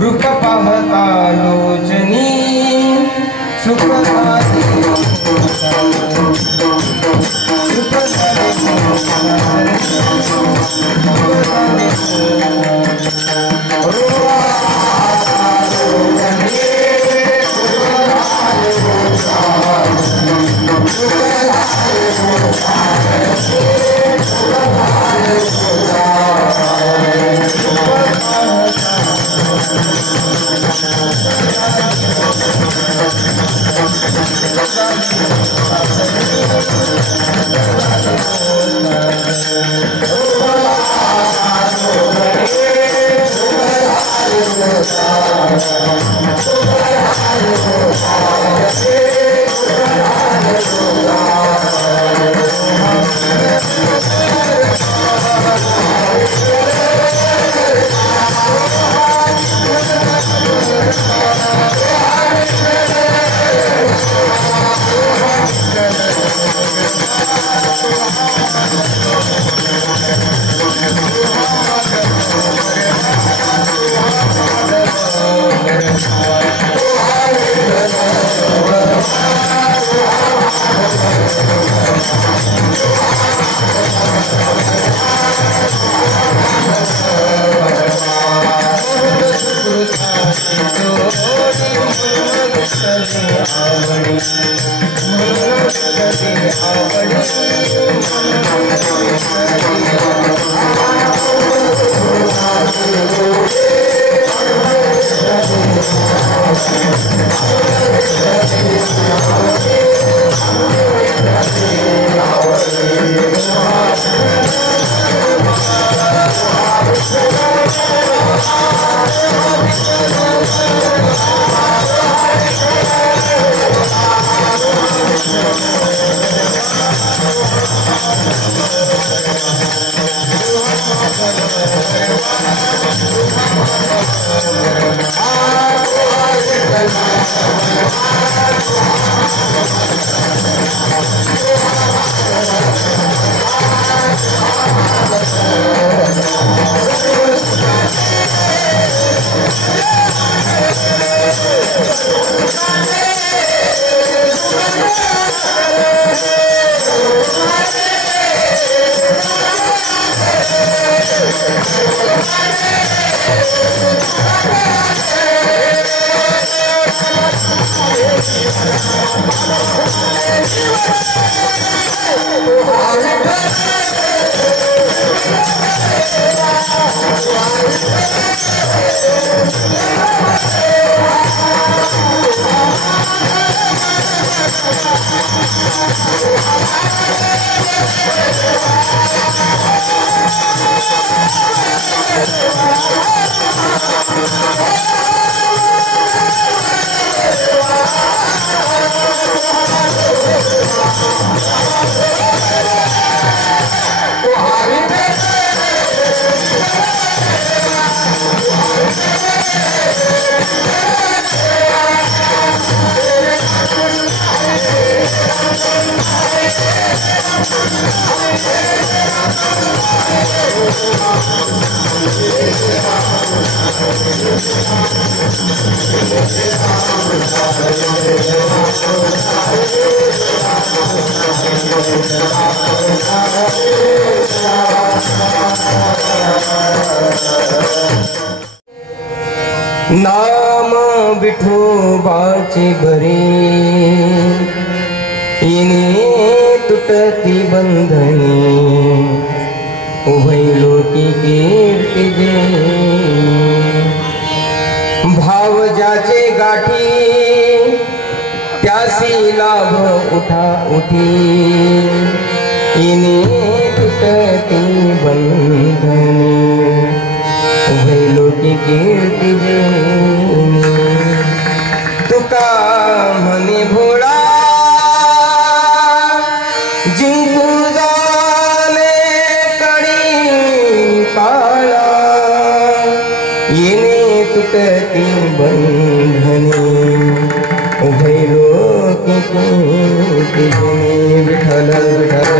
रूप पाहता लोचनी सुखदासी नाम विठोबाची भरी इने तू तुटती बंधनी उभय लोकी कीर्ती भाव ज्याचे गाठी त्यासी लाभ उठा उठी इने तुटती बंधनी उभय लोकी कीर्ती तुका म्हणे भोळा जिंकू जाणे कडी काळा येणे तुटती बंधने उभय लोकी कीर्ती विठ्ठल विठ्ठल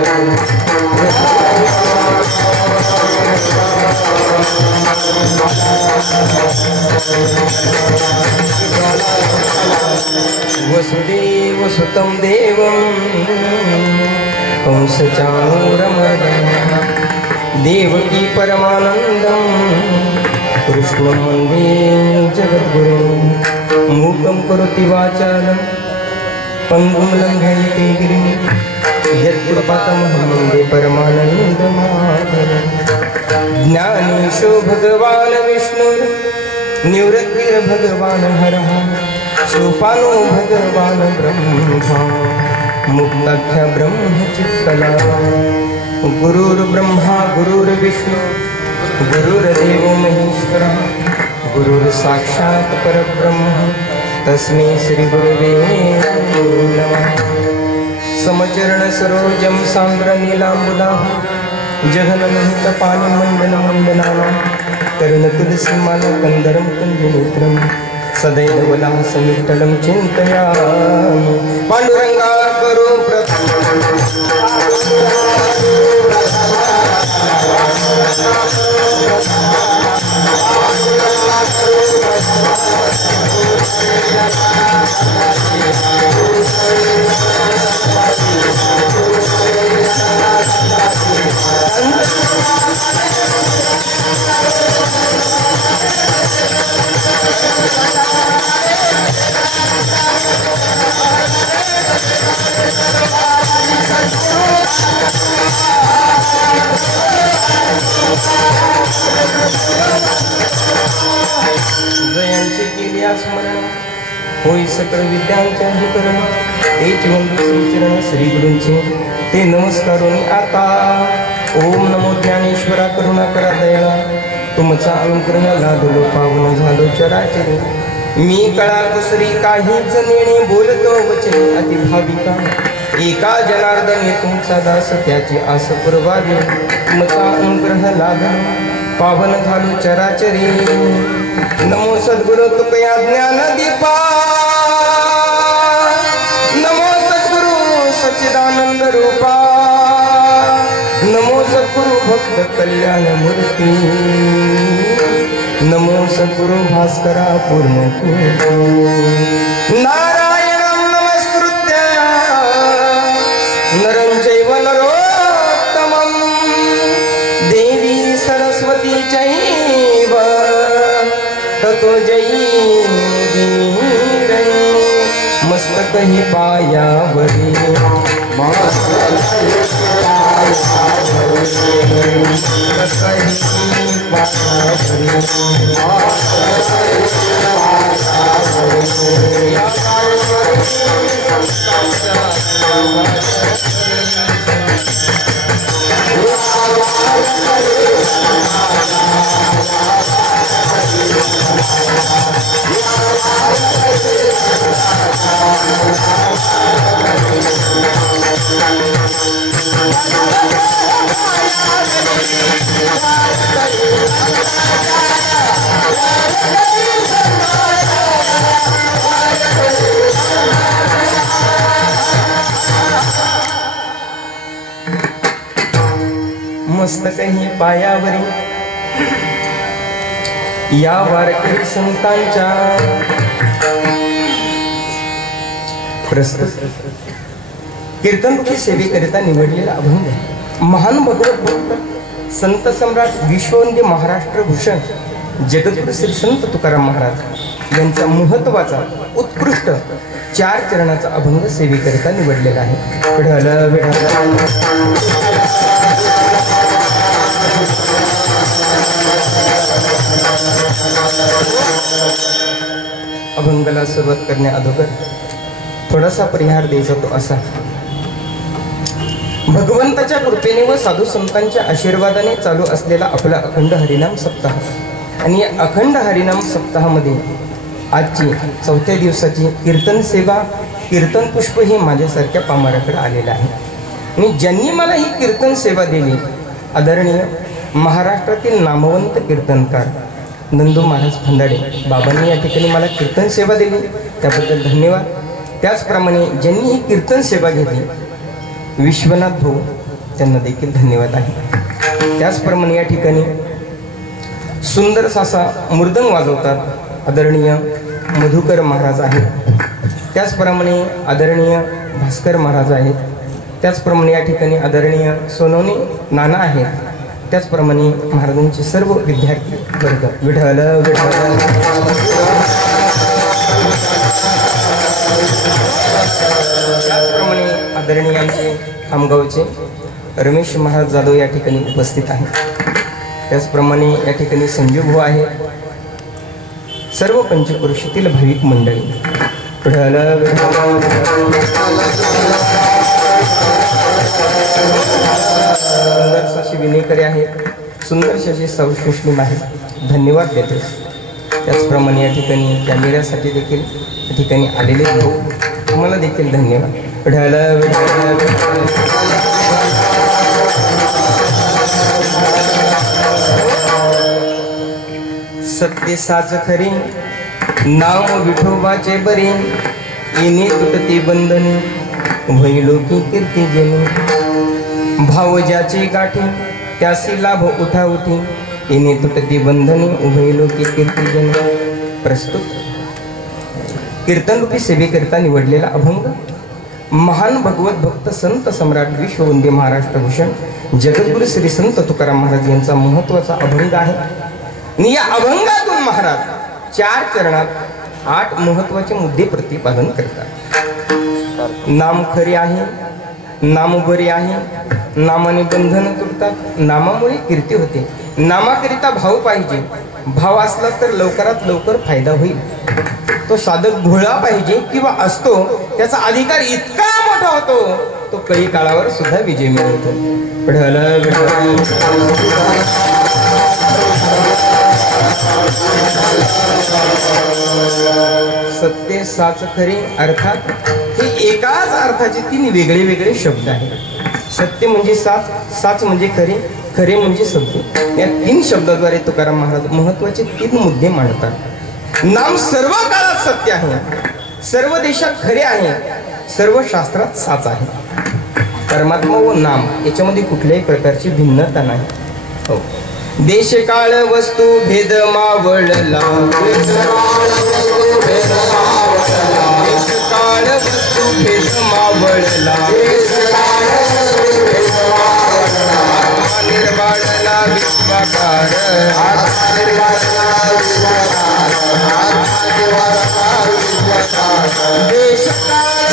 वसुदेव सुतं देवं कंसचाणूरमर्दनं देवकी परमानन्दं कृष्णं वन्दे जगद्गुरुं मूकं करोति वाचालं पङ्गुं लङ्घयते गिरिं यत्कृपातमहं वन्दे परमानन्दमाधवं ज्ञानेशो भगवान् विष्णुर्निवृत्तिर्भगवान् हरः सोपानो भगवान् ब्रह्मा मुक्ताख्य ब्रह्मचित्तला गुरुर्ब्रह्मा गुरुर्विष्णु गुरुर्देवो महेश्वरः गुरुर्साक्षात् परब्रह्म तस्मै श्रीगुरुवे नमः समचरण सरोजं सान्द्रनीलाम्बुदाः जघनमहितपाणिमण्डलमण्डनानां करुणतुलसीमाला कन्दरं कन्दनेत्रं सदैव समीटलं चिन्तयामि पाण्डुरङ्गा करो जयांचे केल्या स्मरण होई सकळ विद्यांच्या विकरण तेच बंधू श्रीचरण श्री गुरूंचे ते नमस्कारून आता ओम नमो ज्ञानेश्वरा करुणा करा दयाळा तुमचा अनुग्रह लादलो पावन झालो चराचरी मी कळा कुसरी काहीच नेणे बोलतो वचने अति भाविका एका जनार्दने तुमचा दास त्याची आस पुरवावी तुमचा अनुग्रह लादलो पावन झालो चराचरी नमो सद्गुरु तुकया ज्ञान दीपा नमो सद्गुरु सच्चिदानंद रूपा नमो सद्गुरु भक्त कल्याण मूर्ती नमो सद्गुरु भास्करा पूर्ण नारायणं नमस्कृत्य नरं चैव नरोत्तमं देवी सरस्वती चैव ततो जयी मस्तक ही पायावरी मस्तक ही पायावरी या वारकरी संतांच्या प्रस्तुत कीर्तनमुखी सेवेकरिता निवडलेला अभंग महान भगवत भक्त संत सम्राट विश्ववंदी महाराष्ट्र भूषण जगद्गुरु श्री संत तुकाराम महाराज यांचा महत्वाचा उत्कृष्ट 4 चरणाचा अभंग सेवेकरिता निवडलेला आहे। विठ्ठल विठ्ठल अभंगाला सुरुवात करण्या अगोदर थोडासा परिहार द्यायचा तो असा, भगवंताच्या कृपेने व साधू संतांच्या आशीर्वादाने चालू असलेला आपला अखंड हरिनाम सप्ताह आणि या अखंड हरिनाम सप्ताहामध्ये आजची 4थ्या दिवसाची कीर्तन सेवा, कीर्तन पुष्प हे माझ्यासारख्या पामराकडे आलेलं आहे। आणि ज्यांनी मला ही कीर्तन सेवा दिली आदरणीय महाराष्ट्रातील नामवंत कीर्तनकार नंदू महाराज फंदाडे बाबांनी या ठिकाणी मला कीर्तन सेवा दिली, त्याबद्दल धन्यवाद। त्याचप्रमाणे ज्यांनी ही कीर्तन सेवा घेतली विश्वनाथ भाऊ, त्यांना देखील धन्यवाद आहे। त्याचप्रमाणे या ठिकाणी सुंदर असा मृदंग वाजवतात आदरणीय मधुकर महाराज आहेत, त्याचप्रमाणे आदरणीय भास्कर महाराज आहेत, त्याचप्रमाणे या ठिकाणी आदरणीय सोनवणे नाना आहेत, त्याचप्रमाणे महाराजांचे सर्व विद्यार्थी वर्ग। विठ्ठल विठ्ठल त्याचप्रमाणे आदरणीय आमचे खामगावचे रमेश महाराज जाधव या ठिकाणी उपस्थित आहेत, त्याचप्रमाणे या ठिकाणी संजीव भाऊ आहेत, सर्व पंचक्रोशीतील भाविक मंडळी। विठ्ठल सुंदर अशी विनेकरे आहेत, सुंदर अशी सौष्णिम आहेत, धन्यवाद देते। त्याचप्रमाणे या ठिकाणी कॅमेऱ्यासाठी देखील या ठिकाणी आलेले भाऊ, तुम्हाला देखील धन्यवाद। विठ्ठल सत्य साच खरे नाव विठोबाचे बरे, येणे तुटते बंधने व्हैलो की कीर्ती जेणे, भाव ज्याचे गाठी त्यासी लाभ उठा उठी, येणे तुटते बंधने व्हैलो की कीर्ती जेणे। प्रस्तुत कीर्तनरूपी सेवेकरिता निवडलेला अभंग महान भगवत भक्त संत सम्राट विश्ववंद्य महाराष्ट्र भूषण जगद्गुरु श्री संत तुकाराम महाराज यांचा महत्वाचा अभंग आहे। आणि या अभंगातून महाराज 4 चरणात 8 महत्वाचे मुद्दे प्रतिपादन करतात। नाम खरे आहे, नाम बरे आहे, नामाने बंधन तुटतात, नामामुळे कीर्ती होते, नामाकरिता भाव पाहिजे, भाव असला तर लवकरात लवकर फायदा होईल, तो साधक भोळा पाहिजे किंवा असतो त्याचा अधिकार इतका मोठा होतो तो कळी काळावर सुद्धा विजय मिळवतो। सत्य साच खरे अर्थात हे एकाच अर्थाचे 3 वेगळे वेगळे शब्द आहेत। सत्य म्हणजे साच, साच म्हणजे खरे, खरे म्हणजे सत्य। या 3 शब्दाद्वारे तुकाराम महाराज महत्वाचे 3 मुद्दे मांडतात। नाम सर्व काळात सत्य आहे, सर्व देशात खरे आहे, सर्व शास्त्रात साच आहे। परमात्मा व नाम याच्यामध्ये कुठल्याही प्रकारची भिन्नता नाही। हो, देश काळ वस्तू भेद मावळला, देश काळ वस्तू भेद मावळला, निर्वाळला विश्वाकार, देश काळ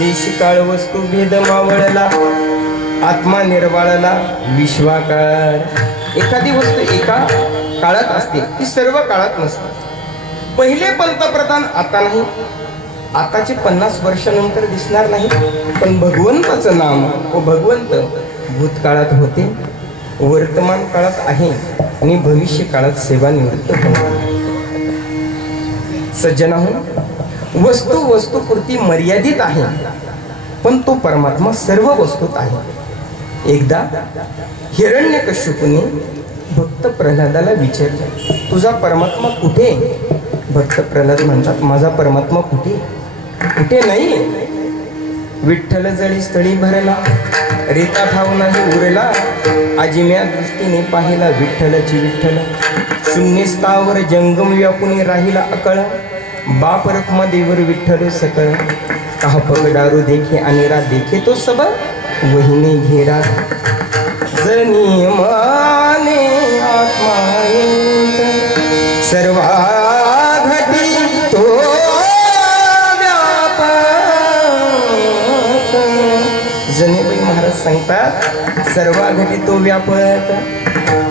देश काळ वस्तू भेद मावळला, आत्मा निर्वाळला विश्वाकार। एखादी वस्तू एका काळात असते ती सर्व काळात नसते। पहिले पंतप्रधान आता नाही, आताचे 50 वर्षानंतर दिसणार नाही, पण भगवंताचं नाम व भगवंत भूतकाळात होते, वर्तमान काळात आहे आणि भविष्य काळात सेवानिवृत्त होणार। सज्जनांनो, वस्तू वस्तुपुरती मर्यादित आहे, पण तो परमात्मा सर्व वस्तूत आहे। एकदा हिरण्यकश्यपूने भक्त प्रल्हादाला विचारले, तुझा परमात्मा कुठे? भक्त प्रल्हाद म्हणतात, माझा परमात्मा कुठे? कुठे नाही, विठ्ठल जळी स्थळी भरला, रीता ठाव नाही उरला, आजिम्या दृष्टीने पाहिला विठ्ठलाची विठ्ठल। शून्यस्थावर जंगम व्यापुनी राहिला अकळ बाप रखमादेवर विठ्ठल सकळ कहा पगडारू देखे अनिरा देखे तो सब वहिनी घेरा जनी माने आत्मा सर्वा घटी तो व्यापक जनेबाई महाराज सांगतात सर्वा घटी तो व्यापक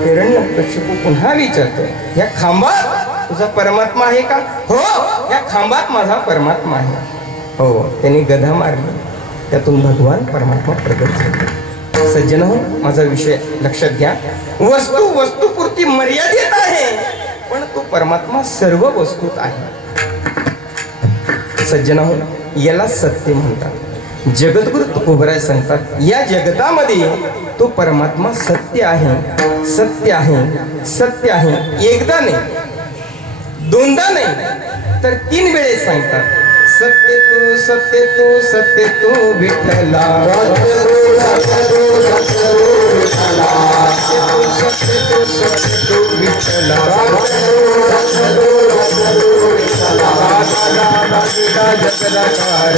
हिरण्यकशिपू पुन्हा विचारतो या खांबात तुझा परमात्मा आहे का हो या खांबात माझा परमात्मा आहे हो त्यांनी गधा मारली त्यातून भगवान परमात्मा प्रगट झाले सज्जन हो माझा विषय लक्षात घ्या वस्तू वस्तुपुरती मर्यादित आहे पण तो परमात्मा सर्व वस्तूत आहे सज्जन हो याला सत्य म्हणतात जगद्गुरु तुकोबराय सांगतात या जगतामध्ये तो परमात्मा सत्य आहे सत्य आहे सत्य आहे एकदा नाही दोनदा नाही तर 3 वेळेस सांगतात सत्य तू सत्य तू सत्य तू विठ्ठला सत्य तू सत्य तू विठ्ठला जगदाकार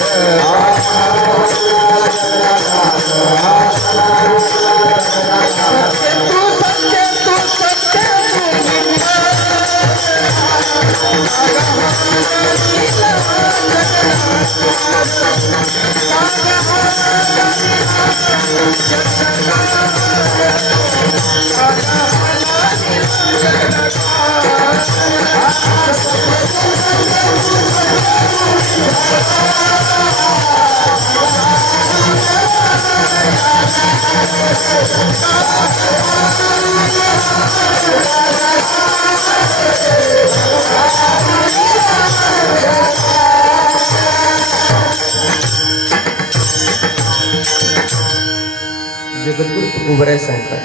जगद्गुरु तुकोबराय सांगतात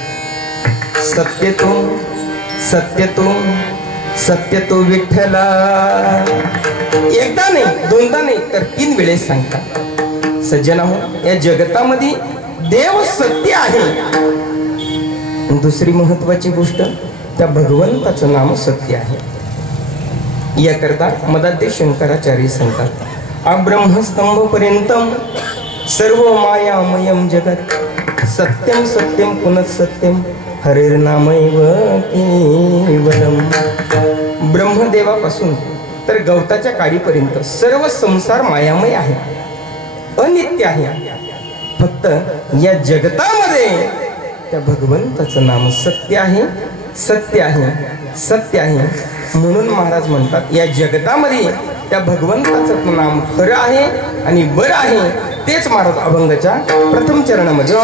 सत्य तो सत्य तो सत्य तो विठ्ठला एकदा नाही दोनदा नाही तर 3 वेळेस सांगतात सज्जना हो या जगतामध्ये देव सत्य आहे दुसरी महत्वाची गोष्ट त्या भगवंताचं नाम सत्य आहे याकरता मदाद्य शंकराचार्य सांगतात अब्रह्मस्तंभ पर्यंतम सर्व मायामयम जगत सत्यम सत्यम पुनः सत्यम हरिर्नामैव केवलम ब्रह्मदेवापासून तर गवताच्या काडीपर्यंत सर्व संसार मायामय आहे अनित्य आहे फक्त या जगतामध्ये त्या भगवंताचं नाम सत्य आहे सत्य आहे सत्य आहे म्हणून महाराज म्हणतात या जगतामध्ये त्या भगवंताचं नाम खरं आहे आणि बरं आहे तेच महाराज अभंगाच्या प्रथम चरणामध्ये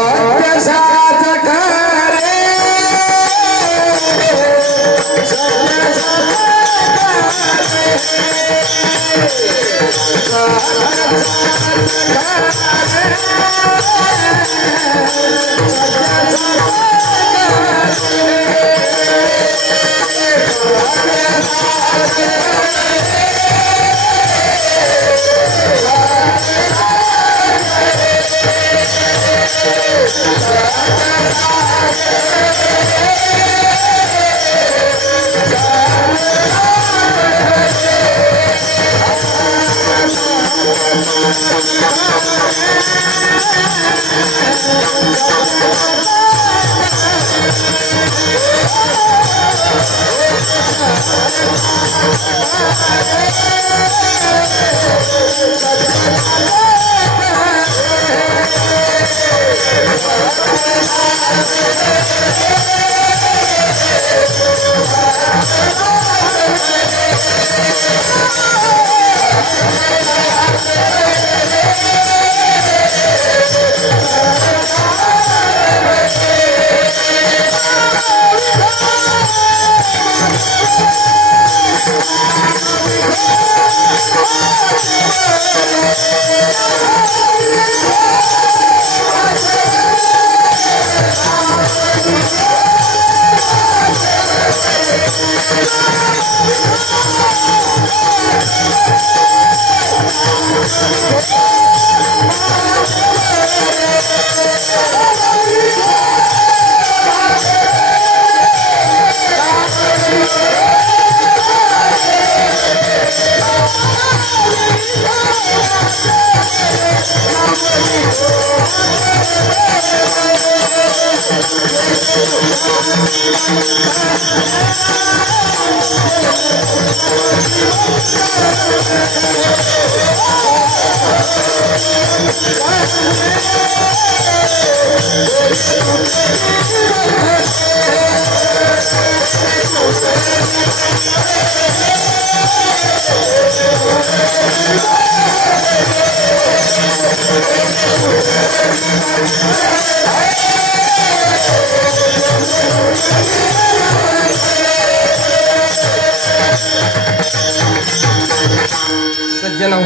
सज्जन हो,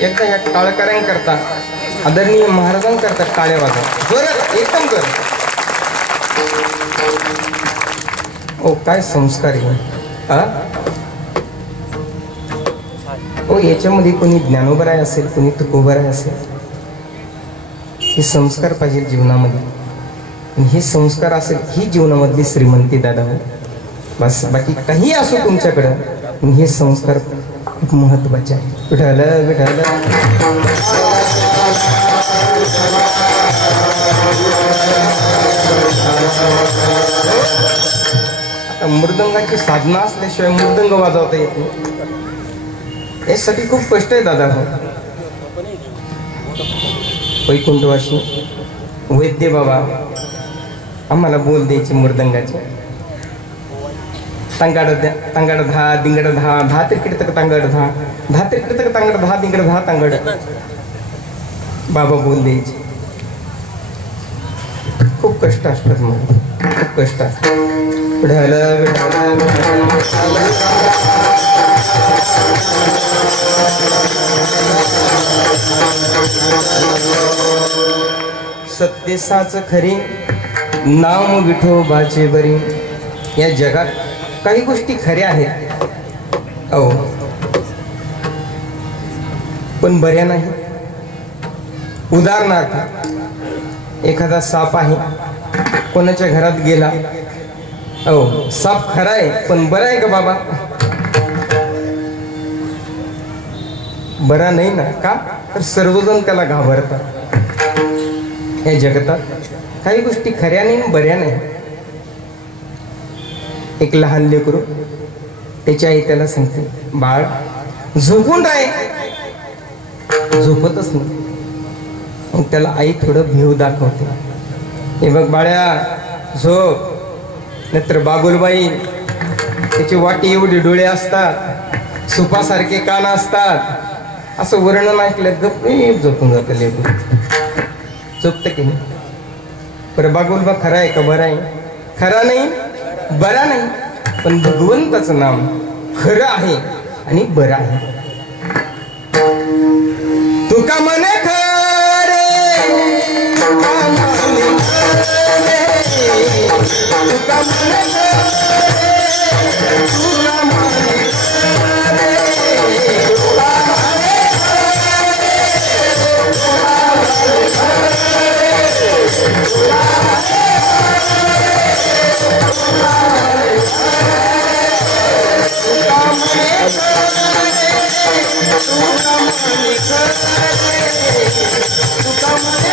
एकदा या टाळकऱ्यांकरता आदरणीय महाराजांकरता टाळ्या वाजवा जोरात एकदम कर. ओ काय संस्कार आहे. ओ याच्यामध्ये कोणी ज्ञानोबराय असेल, कोणी तुकोबराय असेल. हे संस्कार पाहिजे जीवनामध्ये. हे संस्कार असेल ही जीवनामधली श्रीमंती दादा हो. बस बाकी काही असो तुमच्याकडं, हे संस्कार खूप महत्वाचे आहे. विठाला विठाला आता मृदंगाची साधना असल्याशिवाय मृदंग वाजवता येत नाही. यासाठी खूप कष्ट आहे दादा हो. वैकुंठवासी वैद्य बाबा आम्हाला बोल द्यायचे मृदंगाचे. तांगाड तांगाड दहा दिंगड दहा दहा तिरकिट तक तांगड दहा तिरकिट तक तांगड दहा दिंगड दहा तांगड. बाबा बोल द्यायचे. खूप कष्ट असतात मग, खूप कष्ट असतात. सत्यसाच खरी नाम विठोबाचे बरी. या जगात काही गोष्टी खऱ्या आहेत अहो, पण बऱ्या नाही. उदाहरणार्थ एखादा साप आहे, कोणाच्या घरात गेला. अहो साप खरा आहे पण बरा आहे का बाबा? बरा नाही ना. का तर सर्वजण त्याला घाबरतात. या जगतात काही गोष्टी खऱ्या नाही बऱ्या नाही. एक लहान लेकरू त्याची आई त्याला सांगते, बाळ झोपून राह. झोपतच नाही. मग त्याला आई थोडं भेव दाखवते. हे बघ बाळ्या झोप. नंतर बागुलबाई त्याची वाटी एवढी डोळे असतात, सुपासारखे कान असतात. असं वर्णन ऐकलं गप झोपून जातं लेकरू. झोपतं की नाही? बरं बागुलबा खरा आहे का बरा आहे? खरा नाही बरा नाही, पण भगवंताचं नाम खरं आहे आणि बरं आहे. तुका म्हणे खरे, तुका म्हणे खरे, तुका म्हणे खरे, तुका म्हणे खरे, तुका म्हणे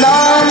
नाम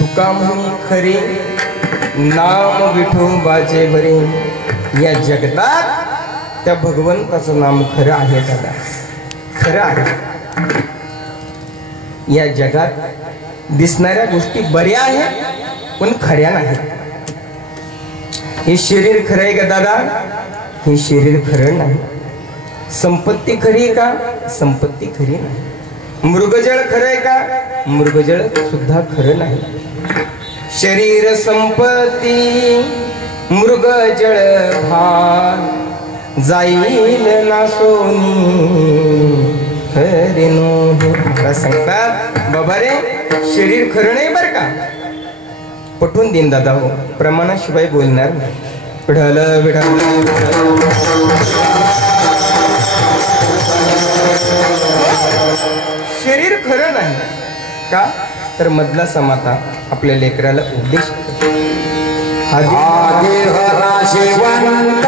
तुका म्हणे खरे, नाम विठोबाचे बरे. या जगतात त्या भगवंताचं नाम खरं आहे दादा, खरं आहे. या जगात दिसणाऱ्या गोष्टी बऱ्या आहेत पण खऱ्या नाही. हे शरीर खरं आहे का दादा? हे शरीर खरं नाही. संपत्ती खरी आहे का? संपत्ती खरी नाही. मृगजळ खरं आहे का? मृगजळ सुद्धा खरं नाही. शरीर संपत्ती मृगजळ भान जाईल नासोनी खरे नो. सांगतात बाबा रे शरीर खरं नाही बर का. पटवून देईन दादा हो, प्रमाणाशिवाय बोलणार नाही. विढल विढल शरीर खरं नाही का? तर मधला समाता आपल्या लेकराला उपदेश हा देह नाशिवंत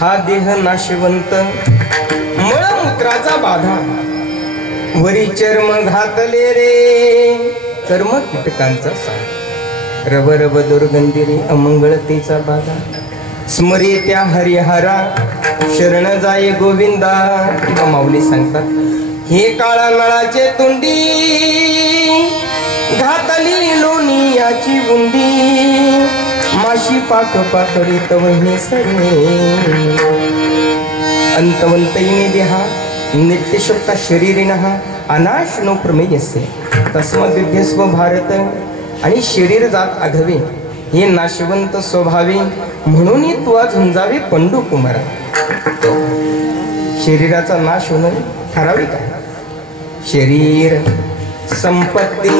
हा देह नाशिवंत मळमूत्राचा बाधा वरी चर्म घातले रे कर्म कीटकांचा साथ रब रब दुर्गंधी रे अमंगळतेचा बाधा स्मरे त्या हरिहरा शरण जाये गोविंदा. माऊली सांगतात हे काळा नळाचे तोंडी घातली लोणियाची बुंदी माशी पाक पाकडी तव हे सरे अंतवंतईने देहा नित्यशक्ता शरीरिनः अनाश नो प्रमेयस्य तस्मात् युध्यस्व भारत. आणि शरीर जात आघवे हे नाशवंत स्वभावे म्हणून तुला झुंजावे पंडू कुमारा. शरीराचा नाश होणं ठराविक आहे. शरीर संपत्ती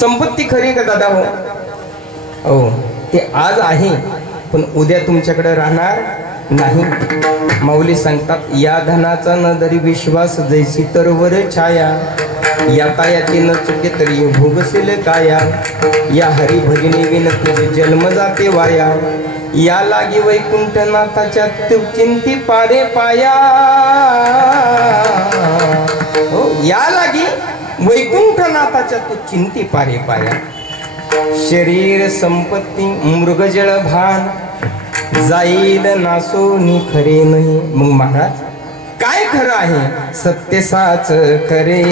संपत्ती खरी का दादा हो? हो ते आज आहे पण उद्या तुमच्याकडे राहणार नाही. माऊली सांगतात या धनाचा न दरी विश्वास जैसी तरवर छाया यातायाती न चुके तरी भोगसिल काया या हरिभजनी विन तुझे जन्म जाते वाया या लागी वैकुंठनाथाच्या चिंती पारे पाया. हो या लागी वैकुंठनाथाच्या तू चिंती पारे पाया. शरीर संपत्ती मृगजळ भान जाईल नासोनी खरे नाही. मग महाराज काय खरं आहे? सत्य साच खरे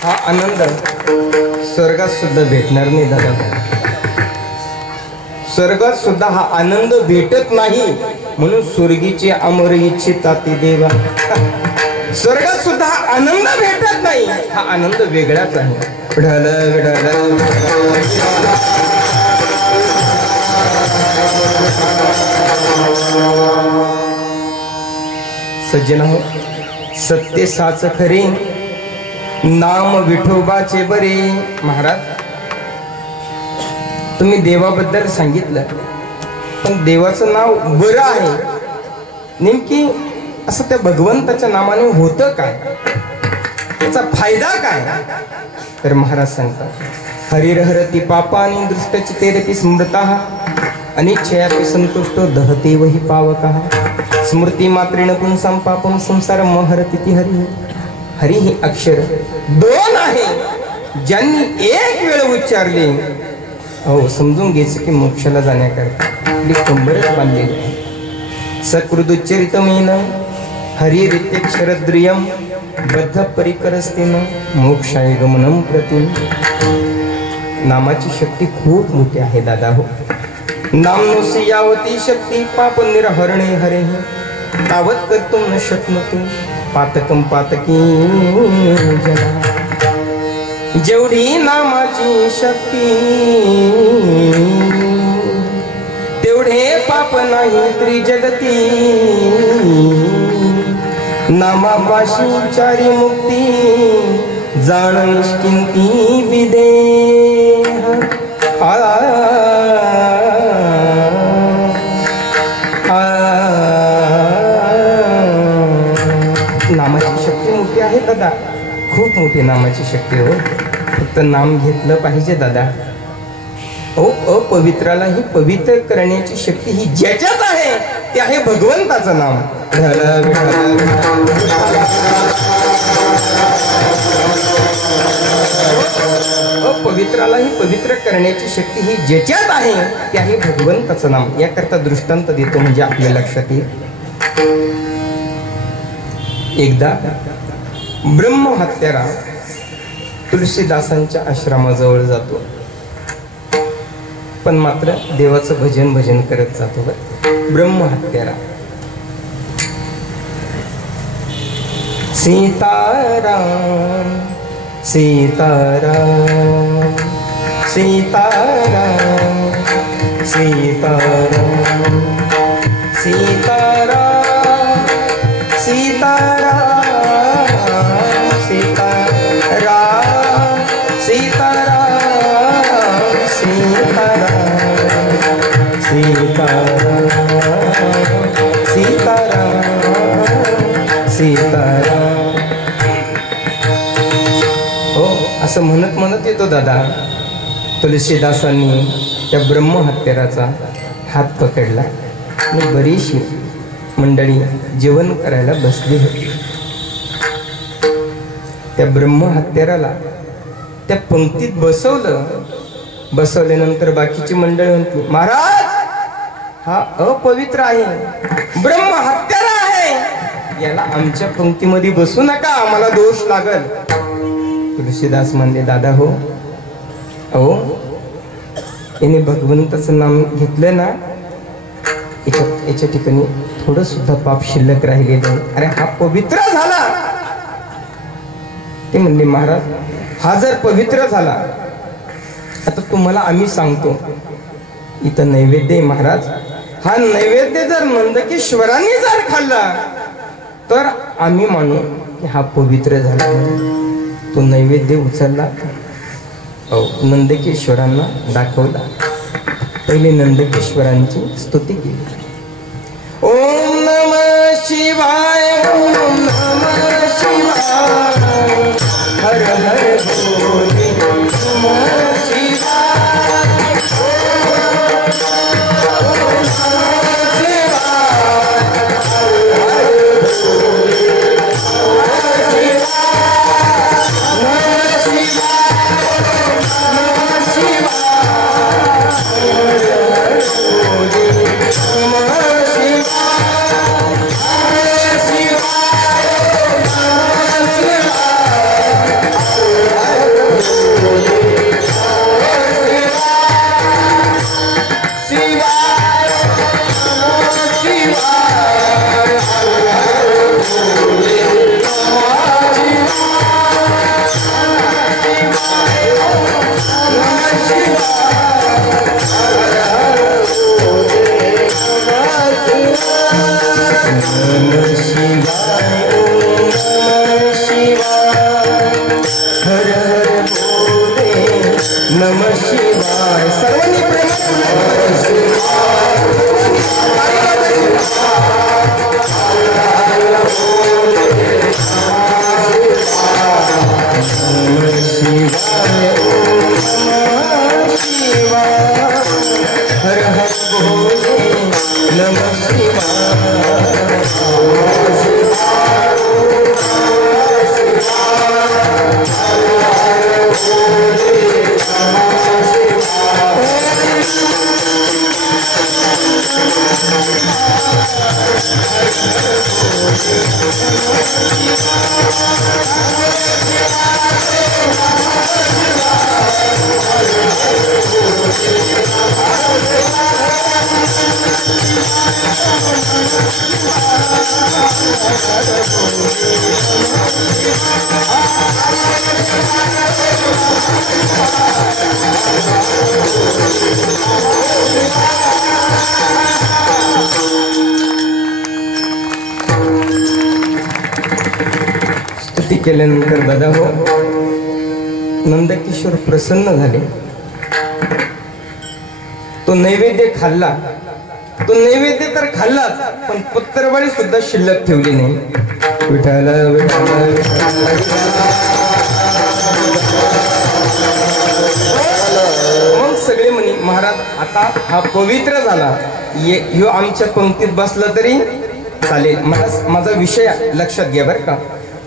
हा आनंद स्वर्गात सुद्धा भेटणार नाही दादा. स्वर्गात सुद्धा हा आनंद भेटत नाही, म्हणून स्वर्गीचे अमर इच्छिता ते देवा. स्वर्गात सुद्धा हा आनंद भेटत नाही, हा आनंद वेगळाच आहे. सज्जन हो, सत्य साच खरे, नाम विठोबाचे बरे. महाराज, तुम्ही देवाबद्दल सांगितलं, पण देवाचं नाव बरं आहे. नेमकी असं त्या भगवंताच्या नामाने होतं काय, त्याचा फायदा काय? तर महाराज सांगतात, हरिहरती पापानि दृष्टचितेरपि स्मृताः अनिच्छयापि संतुष्टो दहते वही पावकः स्मृती मात्रेण पुंसां पापं संसारं हरति हरी. हरी ही अक्षर दोन आहे, ज्यांनी एक वेळ उच्चारले हो समजून घ्यायचं की मोक्षाला जाण्याकरता आपली कंबरच बांधलेली आहे. सकृदुच्चरितमेन हरिरित्यक्षरद्रियं बद्ध परिकरस्तेन मोक्षाय गमनं प्रति. नामाची शक्ती खूप मोठी आहे दादा हो. नामनोसी यावती शक्ती पाप निर्हरणे हरे तावत कर्तुं न शक्नोति पातकं पातकी जना. जेवढी नामाची शक्ती तेवढे पाप नाही त्रिजगती. नामापाशी चारी मुक्ती जाण निश्चिंती विदेह. नामाची शक्ती मोठी आहे दादा, खूप मोठी नामाची शक्ती हो. फक्त नाम घेतलं पाहिजे दादा. अपवित्रालाही पवित्र करण्याची शक्ती ही ज्याच्यात आहे ते आहे भगवंताचं नाम. अपवित्रालाही पवित्र करण्याची शक्ती ही ज्याच्यात आहे ते आहे भगवंताचं नाम. याकरता दृष्टांत देतो म्हणजे आपल्या लक्षात येईल. एकदा ब्रह्महत्यारा तुलसीदासांच्या आश्रमाजवळ जातो, पण मात्र देवाचं भजन करत जातो. ब्रह्महत्यारा सीताराम सीताराम सीताराम सीताराम सीताराम सीताराम सीताराम सीताराम सीताराम सीताराम सीताराम. हो, असं म्हणत म्हणत येतो दादा. तुलसीदासांनी त्या ब्रह्महत्याराचा हात पकडला आणि बरीचशी मंडळी जेवण करायला बसली होती. त्या ब्रह्महत्याराला त्या पंक्तीत बसवलं. बसवल्यानंतर बाकीची मंडळी म्हणते, महाराज हा अपवित्र आहे, ब्रह्महत्यारा आहे, याला आमच्या पंक्तीमध्ये बसू नका, आम्हाला दोष लागल. तुलसीदास म्हणले, दादा हो अहो याने भगवंताचं नाम घेतलं ना, याच्या ठिकाणी थोडं सुद्धा पाप शिल्लक राहिले नाही. अरे हा पवित्र झाला. ते म्हणले, महाराज हा जर पवित्र झाला, आता तुम्हाला आम्ही सांगतो, इथं नैवेद्य आहे महाराज, हा नैवेद्य जर नंदकेश्वरांनी जर खाल्ला तर आम्ही मानू की हा पवित्र झाला. तो नैवेद्य उचलला, नंदकेश्वरांना दाखवला. पहिले नंदकेश्वरांची स्तुती केली. ओम नमः शिवाय ओम नमः शिवाय हर हर बोले नमः शिवाय सर्वांनी शिवाय ओम नमः शिवाय हर हर भोले नमः शिवाय स्तुती केल्यानंतर दादा हो नंदकिशोर प्रसन्न झाले. तो नैवेद्य खाल्ला, तो नैवेद्य तर खाल्लाच पण पत्रवाळी सुद्धा शिल्लक ठेवली नाही. विठाला विठाला मग सगळे म्हणे महाराज आता हा पवित्र झाला, ह्यो आमच्या पंक्तीत बसला तरी चालेल. माझा विषय लक्षात घ्या बरं का.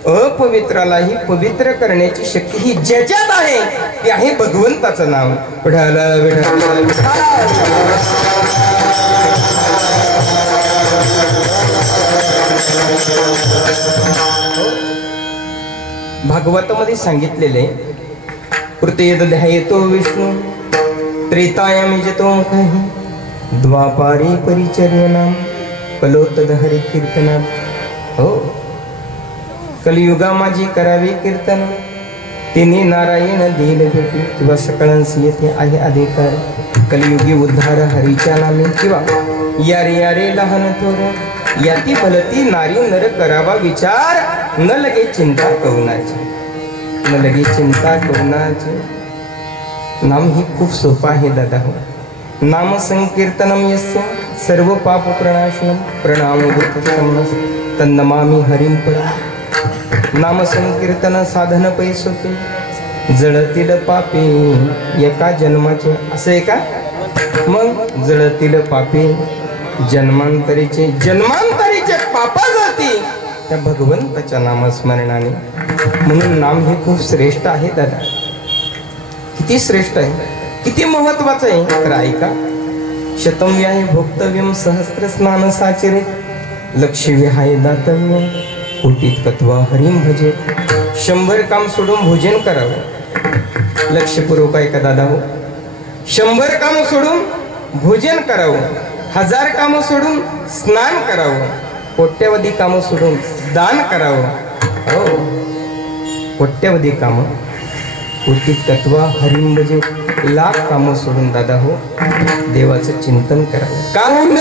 अपवित्रालाही पवित्र करण्याची शक्ती ही ज्याच्यात आहे ती आहे भगवंताचं नाव. विठाला विठाला भागवतामध्ये सांगितलेले कृतेद ध्यायतो विष्णू त्रेतायामी जतो मुखहि द्वापारी परिचर्यनाम कलोत्तद हरि कीर्तनाम. हो कलियुगा माझी करावे कीर्तन तिने नारायण देईल भेटी किंवा सकळांसी येथे आहे अधिकार. कलियुगी उद्धार हरीच्या नामे किंवा यारे यारे लहान थोर याती भलती नारी नर करावा विचार न लगे चिंता कवनाची, न लगे चिंता कवनाची. नाम ही खूप सोपं आहे दादा हो. नाम संकीर्तनम यस्य सर्व पाप प्रणाशनम प्रणामोदतम तन्नमामि हरिं परा. नाम संकीर्तन साधन पैसोते जळतील पापे एका जन्माचे. असे का मग जळतील पापे जन्मांतरीचे पाप जाती त्या भगवंताच्या नामस्मरणाने. म्हणून नाम हे खूप श्रेष्ठ आहे दादा. किती श्रेष्ठ आहे, किती महत्वाचं आहे तर ऐका. शतम व्याय भोक्तव्यम सहस्त्र स्नान साचिरे लक्ष विहाय दातव्य कोटीत कत्वा हरिम भजे. 100 काम सोडून भोजन करावं. लक्षपूर्वक ऐका दादा हो. 100 काम सोडून भोजन करावं, 1000 काम सोडून स्नान करावं, कोट्यवधी काम सोडून दान करावं. हो कोट्यवधी काम कोटीत तत्वा हरिम भजे. लाख काम सोडून दादा हो देवाचं चिंतन करावं. कारण